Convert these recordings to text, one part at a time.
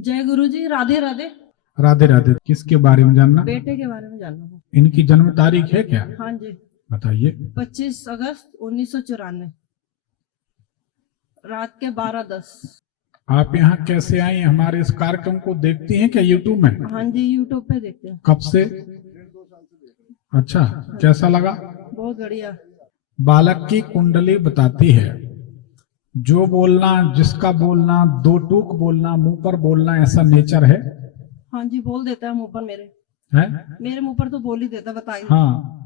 जय गुरु जी। राधे राधे। राधे राधे। किसके बारे में जानना? बेटे के बारे में जानना था। इनकी जन्म तारीख है क्या? हाँ जी। बताइए। 25 अगस्त 1994 रात के 12:10। आप यहाँ कैसे आई? हमारे इस कार्यक्रम को देखती हैं क्या यूट्यूब में? हाँ जी, यूट्यूब पे देखते हैं। कब से? अच्छा, कैसा लगा? बहुत बढ़िया। बालक की कुंडली बताती है, जो बोलना, जिसका बोलना, दो टूक बोलना, मुंह पर बोलना, ऐसा नेचर है। हाँ जी, बोल देता है मुंह पर। मेरे मुंह पर तो बोल ही देता। बताइए। हाँ।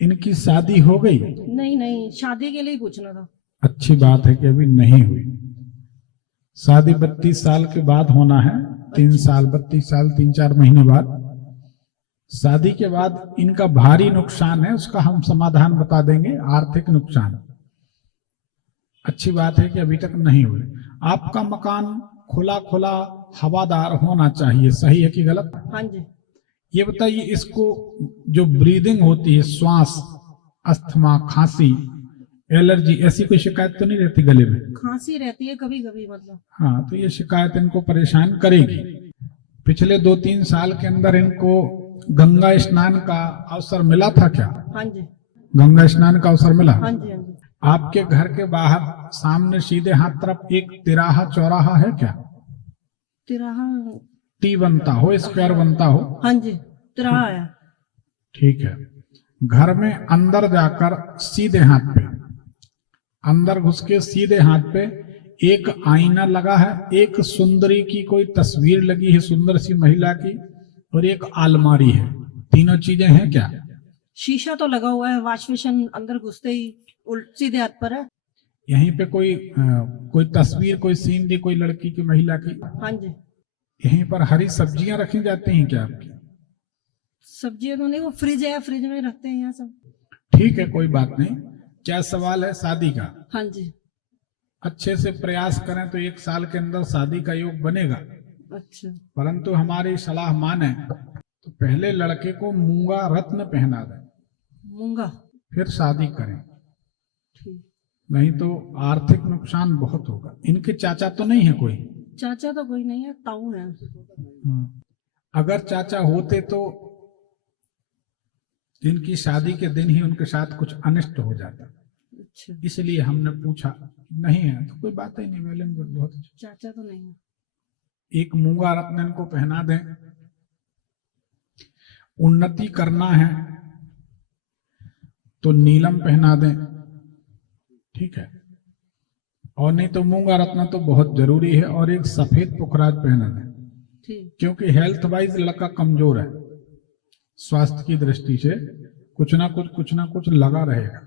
इनकी शादी हो गई? नहीं, शादी के लिए पूछना था। अच्छी बात है कि अभी नहीं हुई। शादी 32 साल के बाद होना है। 3 साल, 32 साल, 3-4 महीने बाद। शादी के बाद इनका भारी नुकसान है, उसका हम समाधान बता देंगे। आर्थिक नुकसान। अच्छी बात है कि अभी तक नहीं हुई। आपका मकान खुला खुला हवादार होना चाहिए, सही है कि गलत? हाँ जी। ये बताइए, इसको जो ब्रीदिंग होती है, श्वास, अस्थमा, खांसी, एलर्जी, ऐसी कोई शिकायत तो नहीं रहती गले में? खांसी रहती है कभी कभी, मतलब। हाँ, तो ये शिकायत इनको परेशान करेगी। पिछले 2-3 साल के अंदर इनको गंगा स्नान का अवसर मिला था क्या? हाँ जी। गंगा स्नान का अवसर मिला? हाँ जी। हाँ जी। आपके घर के बाहर सामने सीधे हाथ तरफ एक तिराहा चौराहा है क्या? तिराहा? टी बनता हो, स्क्वायर बनता हो? हाँ जी, तिराहा है। ठीक है। घर में अंदर जाकर सीधे हाथ पे, अंदर घुस के सीधे हाथ पे एक आईना लगा है, एक सुंदरी की कोई तस्वीर लगी है, सुंदर सी महिला की, और एक अलमारी है। तीनों चीजें हैं क्या? शीशा तो लगा हुआ है, वॉश बेसिन अंदर घुसते ही सीधे हाथ पर है। यहीं पे कोई तस्वीर, कोई सीनरी, कोई लड़की की, महिला की? हाँ जी। यहीं पर हरी सब्जियां रखी जाती हैं क्या आपकी? सब्जियां तो नहीं, वो फ्रिज है, फ्रिज में रखते हैं यहाँ सब। ठीक है, कोई बात नहीं। क्या सवाल है शादी का? हाँ जी। अच्छे से प्रयास करें तो 1 साल के अंदर शादी का योग बनेगा। अच्छा। परंतु हमारी सलाह माने तो पहले लड़के को मूंगा रत्न पहना दें, मूंगा? फिर शादी करें। ठीक। नहीं तो आर्थिक नुकसान बहुत होगा। इनके चाचा तो नहीं है कोई? चाचा तो कोई नहीं है, ताऊ है। अगर चाचा होते तो इनकी शादी के दिन ही उनके साथ कुछ अनिष्ट हो जाता। अच्छा। इसलिए हमने पूछा। नहीं है तो कोई बात ही नहीं, वेल एंड गुड, बहुत अच्छा। चाचा तो नहीं है। एक मूंगा रत्न इनको पहना दें। उन्नति करना है तो नीलम पहना दें, ठीक है। और नहीं तो मूंगा रत्न तो बहुत जरूरी है, और एक सफेद पुखराज पहना दें। ठीक। क्योंकि हेल्थ वाइज लड़का कमजोर है, स्वास्थ्य की दृष्टि से कुछ ना कुछ लगा रहेगा।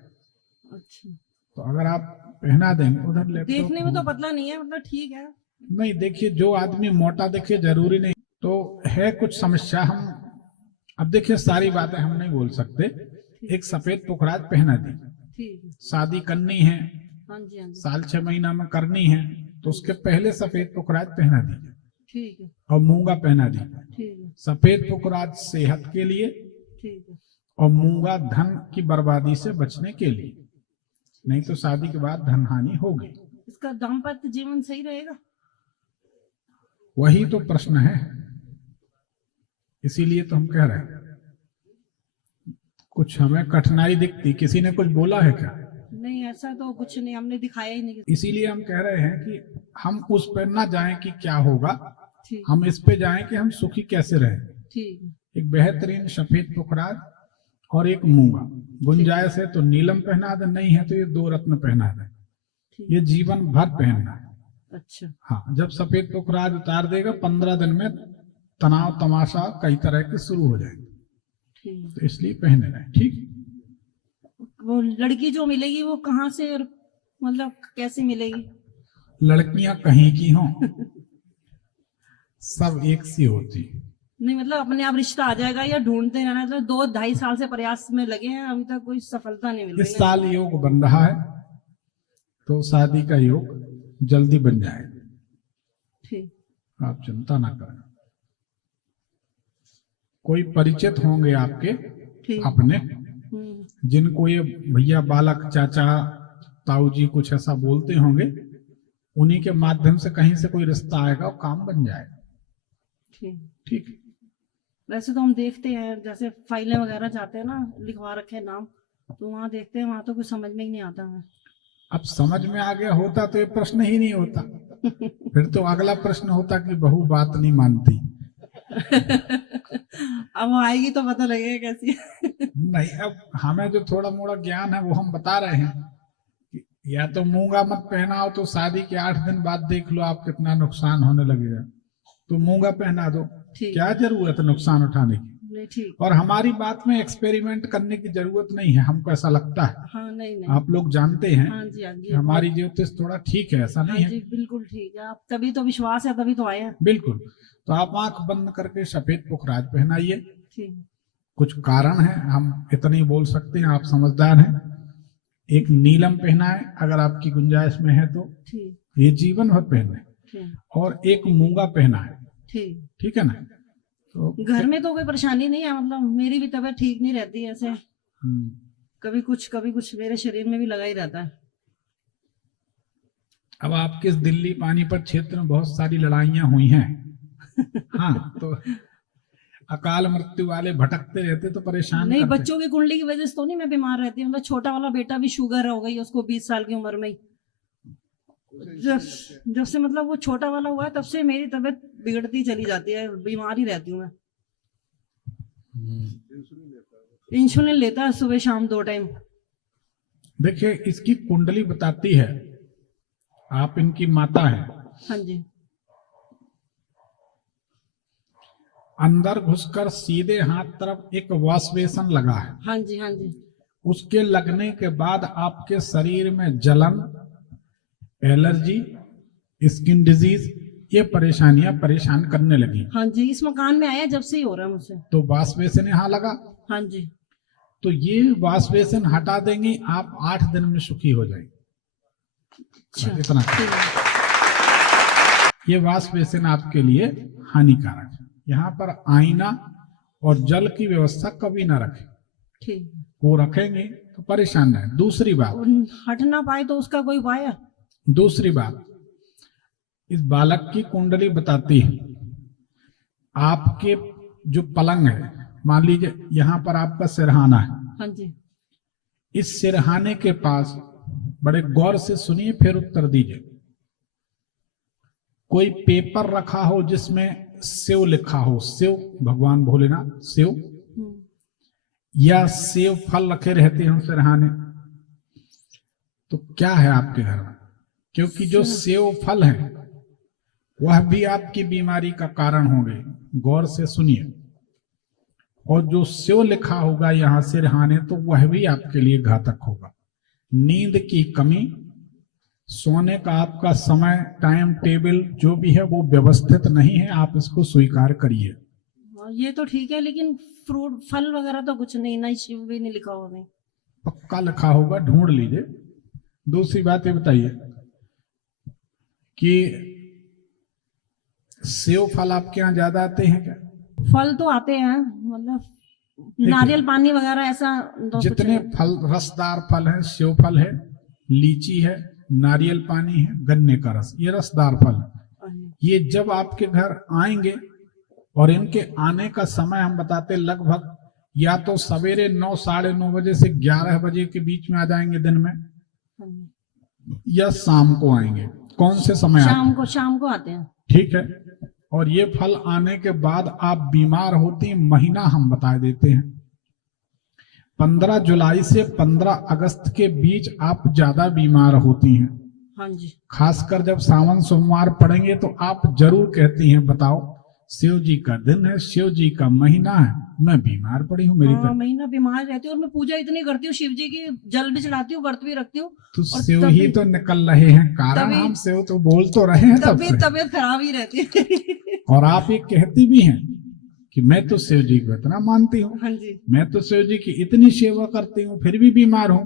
अच्छा। तो अगर आप पहना देंगे, उधर लैपटॉप देखने में तो पतला नहीं है, मतलब ठीक है। नहीं, देखिए, जो आदमी मोटा दिखे जरूरी नहीं तो है कुछ समस्या। हम अब देखिए, सारी बातें हम नहीं बोल सकते। एक सफेद पुखराज पहना दी। ठीक है। शादी करनी है, हाँ जी। हाँ जी। साल 6 महीना में करनी है, तो उसके पहले सफेद पुखराज पहना दीजिए। ठीक है। और मूंगा पहना दीजिए। ठीक है। सफेद पुखराज सेहत के लिए, ठीक है। और मूंगा धन की बर्बादी से बचने के लिए। नहीं तो शादी के बाद धन हानि होगी। इसका दाम्पत्य जीवन सही रहेगा? वही तो प्रश्न है, इसीलिए तो हम कह रहे हैं। कुछ हमें कठिनाई दिखती, किसी ने कुछ बोला है क्या? नहीं, ऐसा तो कुछ नहीं, हमने दिखाया ही नहीं। इसीलिए हम कह रहे हैं कि हम उस पर ना जाएं कि क्या होगा, ठीक। हम इस पे जाएं कि हम सुखी कैसे रहें। ठीक है। एक बेहतरीन सफेद पुखराज और एक मूंगा। गुंजाइश है तो नीलम पहना दे, नहीं है तो ये 2 रत्न पहना दे। ये जीवन भर पहनना है। अच्छा। हाँ, जब सफेद पुखराज उतार देगा 15 दिन में तनाव तमाशा कई तरह के शुरू हो जाएंगे। ठीक। तो इसलिए पहने रहे। ठीक। वो लड़की जो मिलेगी वो कहाँ से, और मतलब कैसे मिलेगी? लड़कियां कहीं की हों सब एक सी होती। नहीं, मतलब अपने आप रिश्ता आ जाएगा या ढूंढते रहना? तो 2-2.5 साल से प्रयास में लगे हैं, अभी तक कोई सफलता नहीं मिल रही। इस साल योग बन रहा है तो शादी का योग जल्दी बन जाएगा। ठीक। आप चिंता ना करें। कोई परिचित होंगे आपके अपने, जिनको ये भैया, बालक, चाचा, ताऊ जी कुछ ऐसा बोलते होंगे, उन्हीं के माध्यम से कहीं से कोई रिश्ता आएगा और काम बन जाएगा। ठीक। ठीक है। वैसे तो हम देखते हैं, जैसे फाइलें वगैरह जाते हैं ना, लिखवा रखे हैं नाम, तो वहाँ देखते हैं, वहाँ तो कुछ समझ में ही नहीं आता हमें। अब समझ में आ गया होता तो ये प्रश्न ही नहीं होता। फिर तो अगला प्रश्न होता कि बहू बात नहीं मानती। अब वो आएगी तो पता लगेगा कैसी है। नहीं, अब हमें जो थोड़ा मोड़ा ज्ञान है वो हम बता रहे हैं। या तो मूंगा मत पहनाओ तो शादी के 8 दिन बाद देख लो आप कितना नुकसान होने लगेगा, तो मूंगा पहना दो। क्या जरूरत है नुकसान उठाने की? नहीं, ठीक। और हमारी बात में एक्सपेरिमेंट करने की जरूरत नहीं है, हमको ऐसा लगता है। हाँ, नहीं। आप लोग जानते हैं। हाँ जी, हाँ जी। हमारी ज्योतिष थोड़ा ठीक है, ऐसा नहीं हाँ जी, बिल्कुल ठीक है। आप तभी तो विश्वास है, तभी तो आए हैं। बिल्कुल। तो आप आंख बंद करके सफेद पुखराज पहनाइए। ठीक। कुछ कारण है, हम इतना ही बोल सकते हैं, आप समझदार हैं। एक नीलम पहनाए अगर आपकी गुंजाइश में है तो, ठीक। ये जीवन भर पहने। ठीक। और एक मूंगा पहनाए। ठीक। ठीक है ना? तो घर में तो कोई परेशानी नहीं है, मतलब मेरी भी तबीयत ठीक नहीं रहती है ऐसे, कभी कुछ मेरे शरीर में भी लगा ही रहता है। अब आपके इस दिल्ली पानीपत क्षेत्र में बहुत सारी लड़ाइयां हुई हैं। हाँ, तो अकाल मृत्यु वाले भटकते रहते तो परेशान नहीं, करते। बच्चों की कुंडली की वजह से तो नहीं मैं बीमार रहती हूँ। मतलब छोटा वाला बेटा भी शुगर हो गई उसको 20 साल की उम्र में ही। जब से मतलब वो छोटा वाला हुआ है तब से मेरी तबीयत बिगड़ती चली जाती है, बीमार ही रहती हूँ मैं। इंसुलिन लेता है सुबह शाम 2 टाइम। देखिए, इसकी कुंडली बताती है, आप इनकी माता हैं। हाँ जी। अंदर घुसकर सीधे हाथ तरफ एक वॉश बेसन लगा है। हाँ जी, हाँ जी। उसके लगने के बाद आपके शरीर में जलन, एलर्जी, स्किन डिजीज, ये परेशानियां परेशान करने लगी। हाँ जी, इस मकान में आया जब से ही हो रहा है मुझसे। तो वॉश बेसन यहाँ लगा। हाँ जी। तो ये वॉश बेसन हटा देंगी, आप 8 दिन में सुखी हो जाएंगे। अच्छा, इतना ठीक है। ये वॉश बेसिन आपके लिए हानिकारक है। यहाँ पर आईना और जल की व्यवस्था कभी ना रखें। ठीक। वो रखेंगे तो परेशान है। दूसरी बात, और हट ना पाए तो उसका कोई उपाय है? दूसरी बात, इस बालक की कुंडली बताती है आपके जो पलंग है, मान लीजिए यहाँ पर आपका सिरहाना है। हाँ जी। इस सिरहाने के पास बड़े गौर से सुनिए, फिर उत्तर दीजिए। कोई पेपर रखा हो जिसमें शिव लिखा हो, शिव भगवान भोलेनाथ, शिव, या सेव फल रखे रहते हैं सिरहाने, तो क्या है आपके घर में? क्योंकि जो सेव फल है वह भी आपकी बीमारी का कारण होंगे। गौर से सुनिए। और जो शिव लिखा होगा यहाँ सिरहाने, तो वह भी आपके लिए घातक होगा। नींद की कमी, सोने का आपका समय, टाइम टेबल जो भी है वो व्यवस्थित नहीं है, आप इसको स्वीकार करिए। ये तो ठीक है, लेकिन फ्रूट फल वगैरह तो कुछ नहीं, ना शिव भी नहीं लिखा होगा। पक्का लिखा होगा, ढूंढ लीजिए। दूसरी बात ये बताइए कि सेव फल आपके यहाँ ज्यादा आते हैं क्या? फल तो आते हैं, मतलब नारियल पानी वगैरह ऐसा जितने फल, रसदार फल है, सेव फल है, लीची है, नारियल पानी है, गन्ने का रस, ये रसदार फल है। ये जब आपके घर आएंगे, और इनके आने का समय हम बताते लगभग या तो सवेरे 9, साढ़े 9 बजे से 11 बजे के बीच में आ जाएंगे दिन में, या शाम को आएंगे। कौन से समय? शाम को आते हैं। ठीक है। और ये फल आने के बाद आप बीमार होती, महीना हम बता देते हैं। 15 जुलाई से 15 अगस्त के बीच आप ज्यादा बीमार होती हैं। हाँ जी। खासकर जब सावन सोमवार पड़ेंगे तो आप जरूर कहती हैं, बताओ शिव जी का दिन है, शिव जी का महीना है, मैं बीमार पड़ी हूँ। मेरी महीना बीमार रहती हूँ, और मैं पूजा इतनी करती हूँ शिव जी की, जल भी चढ़ाती हूँ, व्रत भी रखती हूँ। तो शिव ही तो निकल रहे हैं कारण, हम शिव तो बोल तो रहे हैं, तबीयत खराब ही रहती है। और आप ये कहती भी हैं कि मैं तो शिव जी को इतना मानती हूँ। हाँ जी। मैं तो शिव जी की इतनी सेवा करती हूँ, फिर भी बीमार हूँ।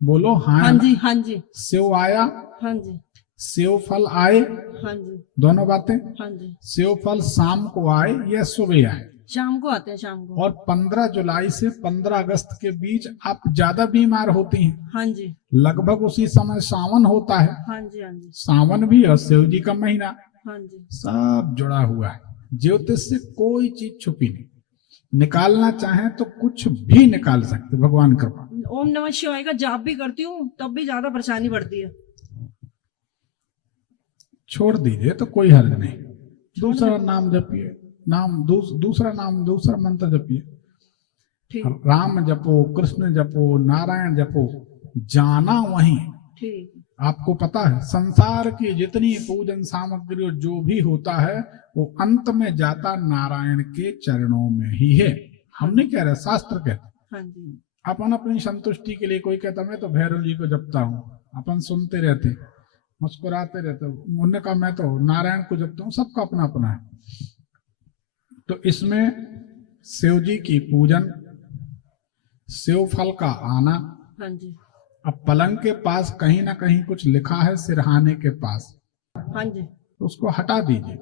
बोलो हाँ। हाँ जी, हाँ जी। शिव आया, हाँ जी। सेव फल आए, हाँ जी। दोनों बातें। हाँ जी। सेव फल शाम को आए या सुबह आए? शाम को आते हैं, शाम को। और 15 जुलाई से 15 अगस्त के बीच आप ज्यादा बीमार होती हैं। हाँ जी, लगभग उसी समय सावन होता है, हाँ जी, हाँ जी, सावन भी और शिव जी का महीना, हाँ जी। सब जुड़ा हुआ है। ज्योतिष से कोई चीज छुपी नहीं, निकालना चाहें तो कुछ भी निकाल सकते, भगवान कृपा। ओम नमः शिवाय का जाप भी करती हूँ तब भी ज्यादा परेशानी बढ़ती है। छोड़ दीजिए तो कोई हर्ज नहीं, दूसरा नाम जपिए, दूसरा मंत्र जपिए, ठीक, राम जपो, कृष्ण जपो, नारायण जपो, जाना वहीं। ठीक, आपको पता है संसार की जितनी पूजन सामग्री जो भी होता है वो अंत में जाता नारायण के चरणों में ही है। हम नहीं कह रहे, शास्त्र कहते। हाँ जी, अपन अपनी संतुष्टि के लिए, कोई कहता मैं तो भैरव जी को जपता हूँ, अपन सुनते रहते, मुस्कुराते रहते, उन्होंने कहा मैं तो नारायण को जपता हूँ। सबका अपना अपना है। तो इसमें शिव जी की पूजन, शिव फल का आना। हाँ जी, अब पलंग के पास कहीं ना कहीं कुछ लिखा है सिरहाने के पास, हाँ जी। तो उसको हटा दीजिए।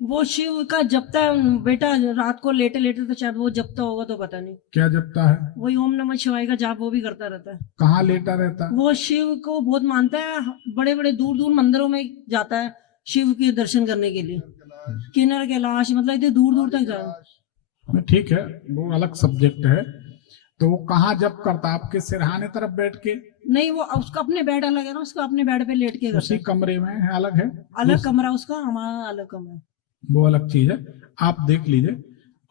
वो शिव का जपता है बेटा, रात को लेटे लेटे तो शायद वो जपता होगा, तो पता नहीं। क्या जपता है? वही ओम नमः शिवाय का जाप वो भी करता रहता है। कहाँ लेटा रहता है? वो शिव को बहुत मानता है, बड़े बड़े दूर दूर मंदिरों में जाता है शिव के दर्शन करने के लिए। किन्नर कैलाश, मतलब इतने दूर दूर तक जाता। ठीक है, वो अलग सब्जेक्ट है। तो वो कहाँ जप करता? आपके सिरहाने तरफ बैठ के? नहीं, वो उसका अपने बेड अलग है ना, उसका अपने बेड पे लेट के करता उसी है। कमरे में है, अलग है? अलग कमरा उसका, हमारा अलग कमरा है। वो अलग चीज है, आप देख लीजिए।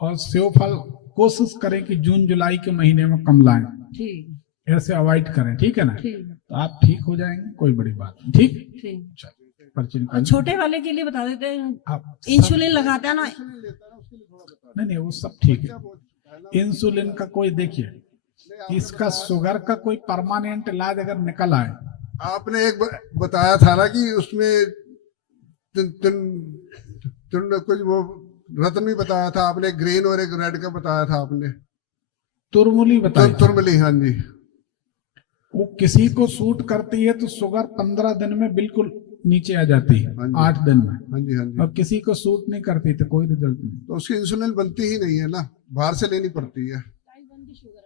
और सेव फल कोशिश करें कि जून जुलाई के महीने में कम लाएं, ठीक, ऐसे अवॉइड करें, ठीक है ना? ठीक, तो आप ठीक हो जाएंगे, कोई बड़ी बात नहीं। ठीक, ठीक। चलिए, पर्ची और निकालिए। छोटे वाले के लिए बता देते हैं, आप इंसुलिन लगाता है ना। नहीं, वो सब ठीक है। इंसुलिन का कोई, देखिए इसका शुगर का कोई परमानेंट इलाज अगर निकल आए। आपने एक बताया था ना कि उसमें कुछ वो रत्न भी बताया था आपने, ग्रीन और एक रेड का बताया था आपने, तुरमुली बताई। तुरमली, हाँ जी। वो किसी को सूट करती है तो शुगर 15 दिन में बिल्कुल नीचे आ जाती है, 8 दिन में। हाँ जी, हाँ जी। और किसी को सूट नहीं करती तो कोई रिजल्ट नहीं। तो उसकी इंसुलिन बनती ही नहीं है ना, बाहर से लेनी पड़ती है।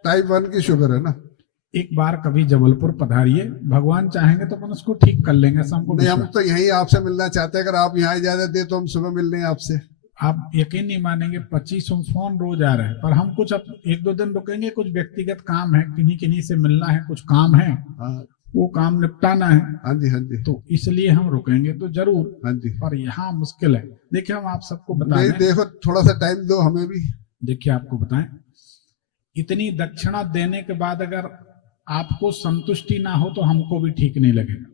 टाइप 1 की शुगर है ना। एक बार कभी जबलपुर पधारिए, भगवान चाहेंगे तो अपन उसको ठीक कर लेंगे। हमको नहीं, हम तो यही आपसे मिलना चाहते हैं। अगर आप यहाँ इजाजत दे तो हम सुबह मिल लें आपसे। आप यकीन नहीं मानेंगे, 25 फोन रोज आ रहे हैं, पर हम कुछ अब 1-2 दिन रुकेंगे, कुछ व्यक्तिगत काम है, किन्हीं किन्हीं से मिलना है, कुछ काम है, हाँ, वो काम निपटाना है। हाँ जी, हाँ जी। तो इसलिए हम रुकेंगे तो जरूर, हाँ जी। पर यहाँ मुश्किल है। देखिए हम आप सबको बता नहीं, दें, देखो थोड़ा सा टाइम दो हमें भी। देखिए आपको बताएं, इतनी दक्षिणा देने के बाद अगर आपको संतुष्टि ना हो तो हमको भी ठीक नहीं लगेगा।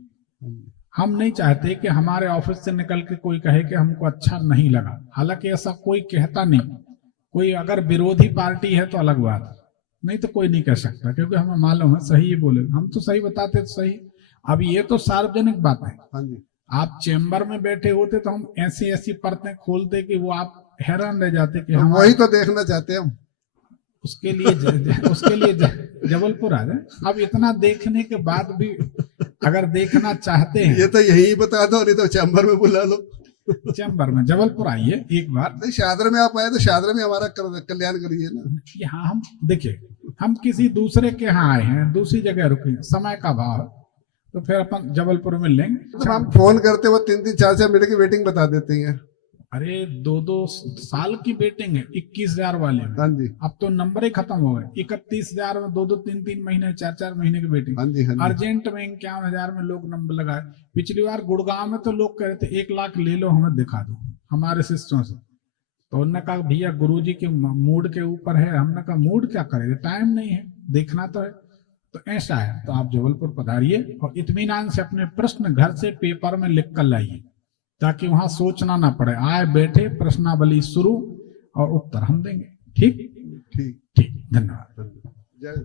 हम नहीं चाहते कि हमारे ऑफिस से निकल के कोई कहे कि हमको अच्छा नहीं लगा। हालांकि ऐसा कोई कहता नहीं, कोई अगर विरोधी पार्टी है तो अलग बात, नहीं तो कोई नहीं कह सकता, क्योंकि हमें मालूम है सही ही बोले, हम तो सही बताते तो सही। अब ये तो सार्वजनिक बात है। हाँ जी। आप चेंबर में बैठे होते तो हम ऐसी ऐसी परतें खोलते कि वो आप हैरान रह जाते कि तो हम वही तो देखना चाहते हैं हम। उसके लिए जबलपुर आ जाए। अब इतना देखने के बाद भी अगर देखना चाहते हैं, ये तो यही बता दो, नहीं तो चैम्बर में बुला लो। चैम्बर में जबलपुर आइए एक बार। नहीं, शादरा में आप आए तो शादरा में हमारा कल्याण करिए ना। यहाँ हम देखिए, हम किसी दूसरे के यहाँ आए हैं, दूसरी जगह रुके, समय का भाव, तो फिर अपन जबलपुर में लेंगे। तो हम फोन करते वो 3-3, 4-4 मिनट की वेटिंग बता देते हैं। अरे 2-2 साल की वेटिंग है 21,000 वाले में। हाँ जी, अब तो नंबर ही खत्म हो गए। 31,000 में 2-2, 3-3 महीने, 4-4 महीने की वेटिंग। हाँ जी, हाँ जी। अर्जेंट में 51,000 में लोग नंबर लगाए। पिछली बार गुड़गांव में तो लोग कह रहे थे 1 लाख ले लो, हमें दिखा दो, हमारे शिष्यों से। तो उन्होंने कहा भैया गुरुजी के मूड के ऊपर है। हमने कहा मूड क्या करेगा, टाइम नहीं है, देखना तो है। तो ऐसा है, तो आप जबलपुर पधारिए और इत्मीनान से अपने प्रश्न घर से पेपर में लिख कर लाइए, ताकि वहां सोचना ना पड़े। आए बैठे प्रश्नावली शुरू और उत्तर हम देंगे। ठीक ठीक, ठीक, धन्यवाद। जय